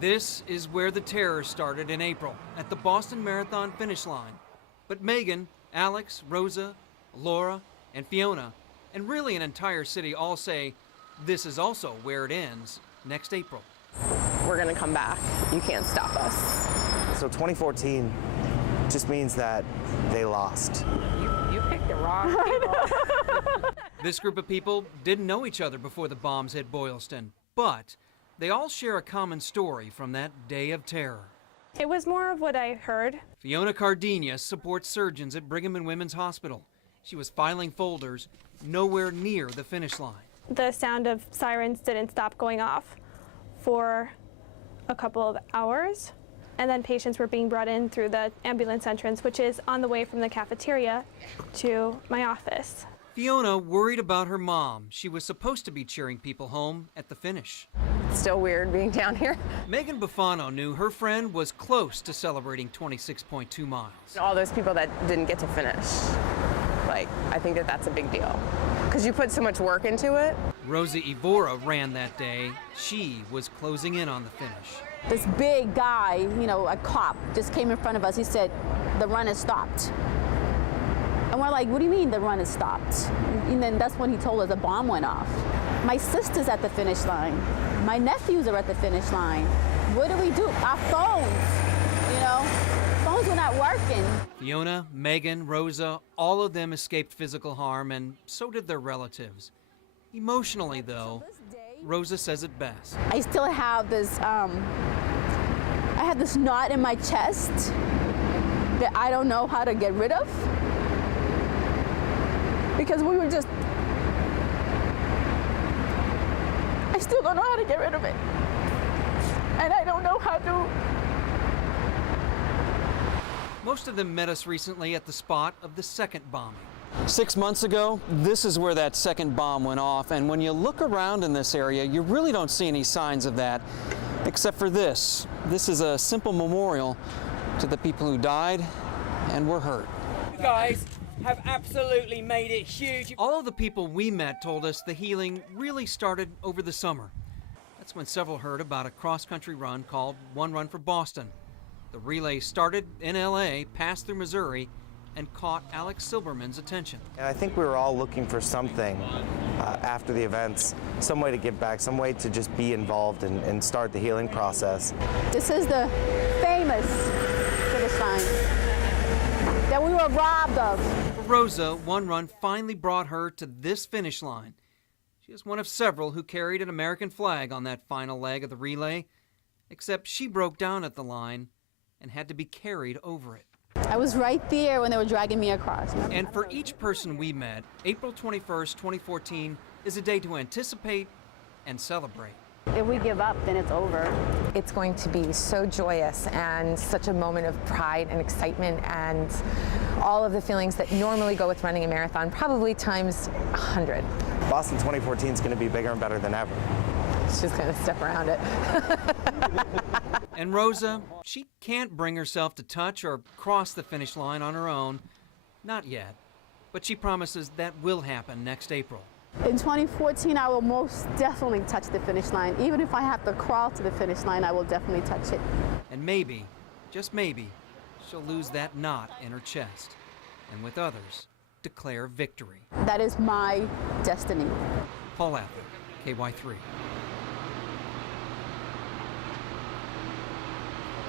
This is where the terror started in April, at the Boston Marathon finish line. But Megan, Alex, Rosa, Laura, and Fiona, and really an entire city all say this is also where it ends next April. We're gonna come back. You can't stop us. So 2014 just means that they lost. You picked the wrong people. This group of people didn't know each other before the bombs hit Boylston, but they all share a common story from that day of terror. It was more of what I heard. Fiona Cardenia supports surgeons at Brigham and Women's Hospital. She was filing folders nowhere near the finish line. The sound of sirens didn't stop going off for a couple of hours. And then patients were being brought in through the ambulance entrance, which is on the way from the cafeteria to my office. Fiona worried about her mom. She was supposed to be cheering people home at the finish. Still weird being down here. Megan Buffano knew her friend was close to celebrating 26.2 miles. All those people that didn't get to finish, I think that that's a big deal. Because you put so much work into it. Rosa Evora ran that day. She was closing in on the finish. This big guy, a cop, just came in front of us. He said, "The run has stopped." And we're like, "What do you mean the run has stopped?" And then that's when he told us a bomb went off. My sister's at the finish line. My nephews are at the finish line. What do we do? Our phones, phones were not working. Fiona, Megan, Rosa, all of them escaped physical harm, and so did their relatives. Emotionally, though, Rosa says it best. I still have this, I have this knot in my chest that I don't know how to get rid of. Because we were just, I still don't know how to get rid of it. And I don't know how to. Most of them met us recently at the spot of the second bombing. 6 months ago, this is where that second bomb went off, and when you look around in this area, you really don't see any signs of that, except for this. This is a simple memorial to the people who died and were hurt. You guys have absolutely made it huge. All of the people we met told us the healing really started over the summer. That's when several heard about a cross-country run called One Run for Boston. The relay started in LA, passed through Missouri, and caught Alex Silberman's attention. And I think we were all looking for something after the events, some way to give back, some way to just be involved and start the healing process. This is the famous finish line that we were robbed of. For Rosa, One Run finally brought her to this finish line. She is one of several who carried an American flag on that final leg of the relay, except she broke down at the line and had to be carried over it. I was right there when they were dragging me across. And for each person we met, April 21st, 2014 is a day to anticipate and celebrate. If we give up, then it's over. It's going to be so joyous and such a moment of pride and excitement and all of the feelings that normally go with running a marathon, probably times 100. Boston 2014 is going to be bigger and better than ever. She's going to step around it. And Rosa, she can't bring herself to touch or cross the finish line on her own. Not yet. But she promises that will happen next April. In 2014, I will most definitely touch the finish line. Even if I have to crawl to the finish line, I will definitely touch it. And maybe, just maybe, she'll lose that knot in her chest. And with others, declare victory. That is my destiny. Paul Ather, KY3.